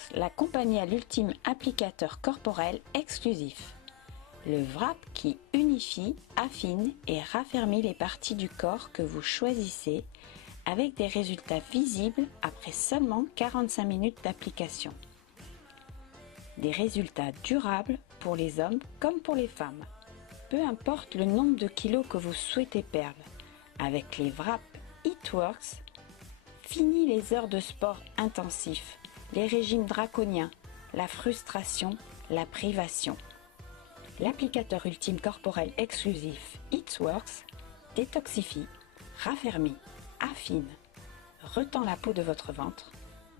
Works, la compagnie à l'ultime applicateur corporel exclusif. Le wrap qui unifie, affine et raffermit les parties du corps que vous choisissez avec des résultats visibles après seulement 45 minutes d'application. Des résultats durables pour les hommes comme pour les femmes. Peu importe le nombre de kilos que vous souhaitez perdre, avec les wraps It Works, fini les heures de sport intensif, les régimes draconiens, la frustration, la privation. L'applicateur ultime corporel exclusif It Works détoxifie, raffermit, affine, retend la peau de votre ventre,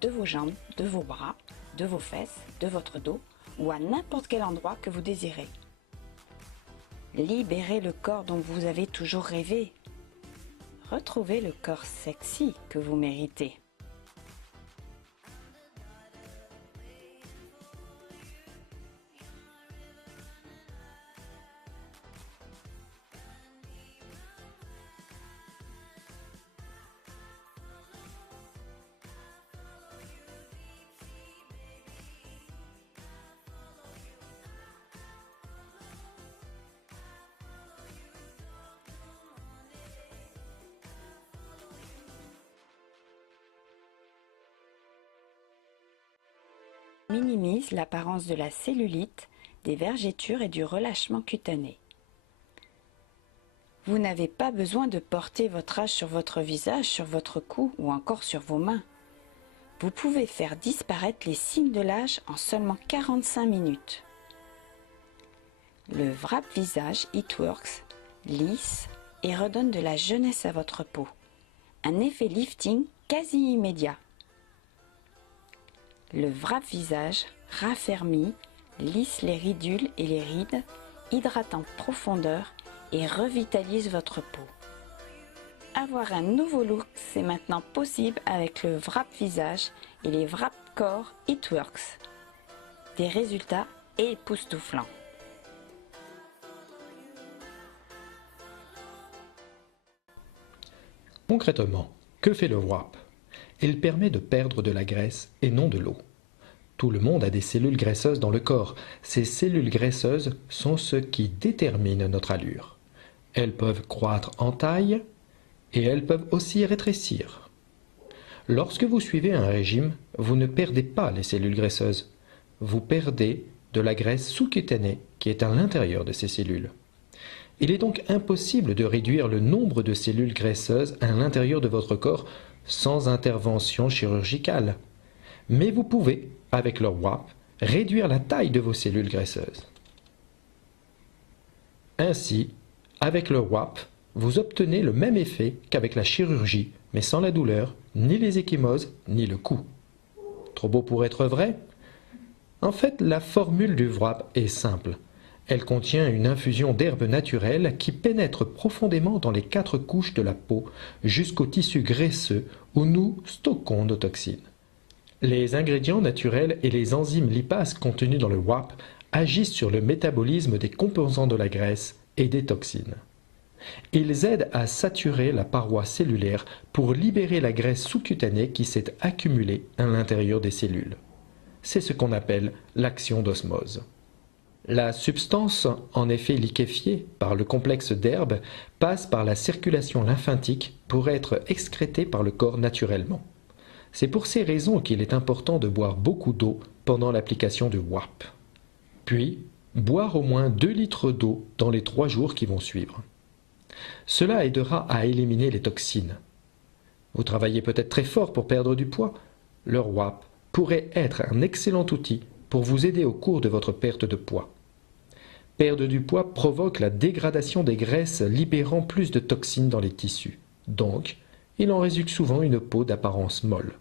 de vos jambes, de vos bras, de vos fesses, de votre dos ou à n'importe quel endroit que vous désirez. Libérez le corps dont vous avez toujours rêvé. Retrouvez le corps sexy que vous méritez. Minimise l'apparence de la cellulite, des vergetures et du relâchement cutané. Vous n'avez pas besoin de porter votre âge sur votre visage, sur votre cou ou encore sur vos mains. Vous pouvez faire disparaître les signes de l'âge en seulement 45 minutes. Le wrap visage It Works lisse et redonne de la jeunesse à votre peau. Un effet lifting quasi immédiat. Le wrap visage raffermit, lisse les ridules et les rides, hydrate en profondeur et revitalise votre peau. Avoir un nouveau look, c'est maintenant possible avec le wrap visage et les wrap corps It Works. Des résultats époustouflants. Concrètement, que fait le wrap? Il permet de perdre de la graisse et non de l'eau. Tout le monde a des cellules graisseuses dans le corps. Ces cellules graisseuses sont ce qui détermine notre allure. Elles peuvent croître en taille et elles peuvent aussi rétrécir. Lorsque vous suivez un régime, vous ne perdez pas les cellules graisseuses. Vous perdez de la graisse sous-cutanée qui est à l'intérieur de ces cellules. Il est donc impossible de réduire le nombre de cellules graisseuses à l'intérieur de votre corps sans intervention chirurgicale. Mais vous pouvez, avec le wrap, réduire la taille de vos cellules graisseuses. Ainsi, avec le wrap, vous obtenez le même effet qu'avec la chirurgie, mais sans la douleur, ni les ecchymoses, ni le coup. Trop beau pour être vrai? En fait, la formule du wrap est simple. Elle contient une infusion d'herbes naturelles qui pénètre profondément dans les 4 couches de la peau jusqu'au tissu graisseux où nous stockons nos toxines. Les ingrédients naturels et les enzymes lipases contenus dans le wrap agissent sur le métabolisme des composants de la graisse et des toxines. Ils aident à saturer la paroi cellulaire pour libérer la graisse sous-cutanée qui s'est accumulée à l'intérieur des cellules. C'est ce qu'on appelle l'action d'osmose. La substance, en effet liquéfiée par le complexe d'herbes, passe par la circulation lymphatique pour être excrétée par le corps naturellement. C'est pour ces raisons qu'il est important de boire beaucoup d'eau pendant l'application du wrap. Puis, boire au moins 2 litres d'eau dans les 3 jours qui vont suivre. Cela aidera à éliminer les toxines. Vous travaillez peut-être très fort pour perdre du poids. Le wrap pourrait être un excellent outil pour vous aider au cours de votre perte de poids. Perdre du poids provoque la dégradation des graisses libérant plus de toxines dans les tissus. Donc, il en résulte souvent une peau d'apparence molle.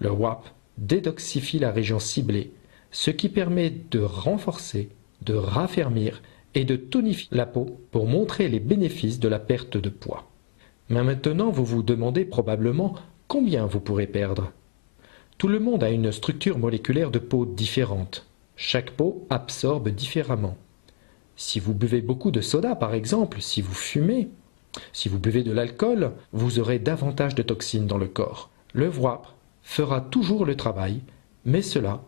Le wrap détoxifie la région ciblée, ce qui permet de renforcer, de raffermir et de tonifier la peau pour montrer les bénéfices de la perte de poids. Mais maintenant, vous vous demandez probablement combien vous pourrez perdre. Tout le monde a une structure moléculaire de peau différente. Chaque peau absorbe différemment. Si vous buvez beaucoup de soda, par exemple, si vous fumez, si vous buvez de l'alcool, vous aurez davantage de toxines dans le corps. Le wrap fera toujours le travail, mais cela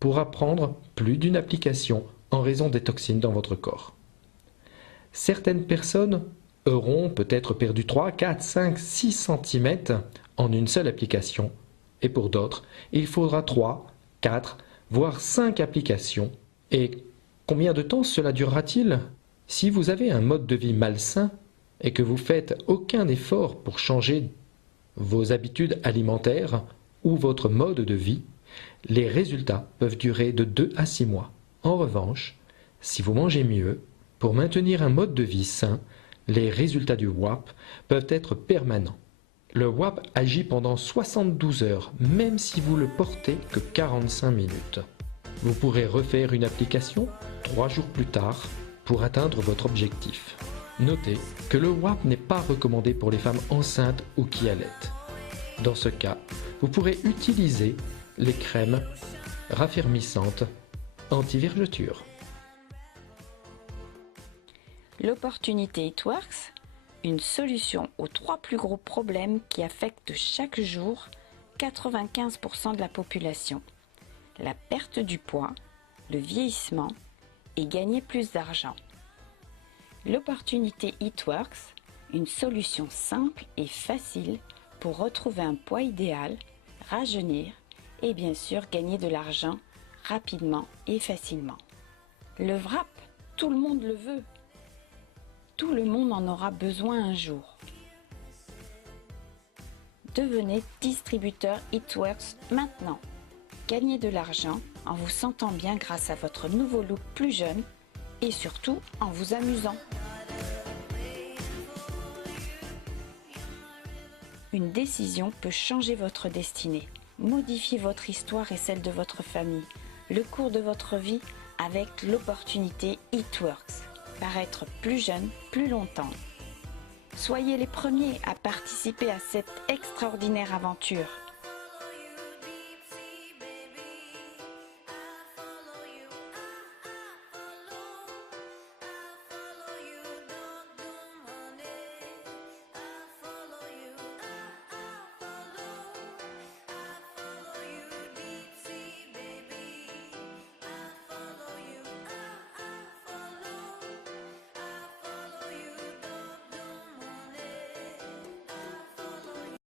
pourra prendre plus d'une application en raison des toxines dans votre corps. Certaines personnes auront peut-être perdu 3, 4, 5, 6 cm en une seule application, et pour d'autres, il faudra 3, 4, voire 5 applications. Et combien de temps cela durera-t-il? Si vous avez un mode de vie malsain et que vous faites aucun effort pour changer vos habitudes alimentaires ou votre mode de vie, les résultats peuvent durer de 2 à 6 mois. En revanche, si vous mangez mieux, pour maintenir un mode de vie sain, les résultats du WAP peuvent être permanents. Le WAP agit pendant 72 heures, même si vous le portez que 45 minutes. Vous pourrez refaire une application 3 jours plus tard pour atteindre votre objectif. Notez que le WAP n'est pas recommandé pour les femmes enceintes ou qui allaitent. Dans ce cas, vous pourrez utiliser les crèmes raffermissantes anti-vergeture. L'opportunité It Works, une solution aux 3 plus gros problèmes qui affectent chaque jour 95% de la population. La perte du poids, le vieillissement et gagner plus d'argent. L'opportunité It Works, une solution simple et facile pour retrouver un poids idéal, rajeunir et bien sûr gagner de l'argent rapidement et facilement. Le WRAP, tout le monde le veut. Tout le monde en aura besoin un jour. Devenez distributeur It Works maintenant. Gagnez de l'argent en vous sentant bien grâce à votre nouveau look plus jeune et surtout en vous amusant. Une décision peut changer votre destinée, modifier votre histoire et celle de votre famille, le cours de votre vie avec l'opportunité It Works. Paraître plus jeune, plus longtemps. Soyez les premiers à participer à cette extraordinaire aventure.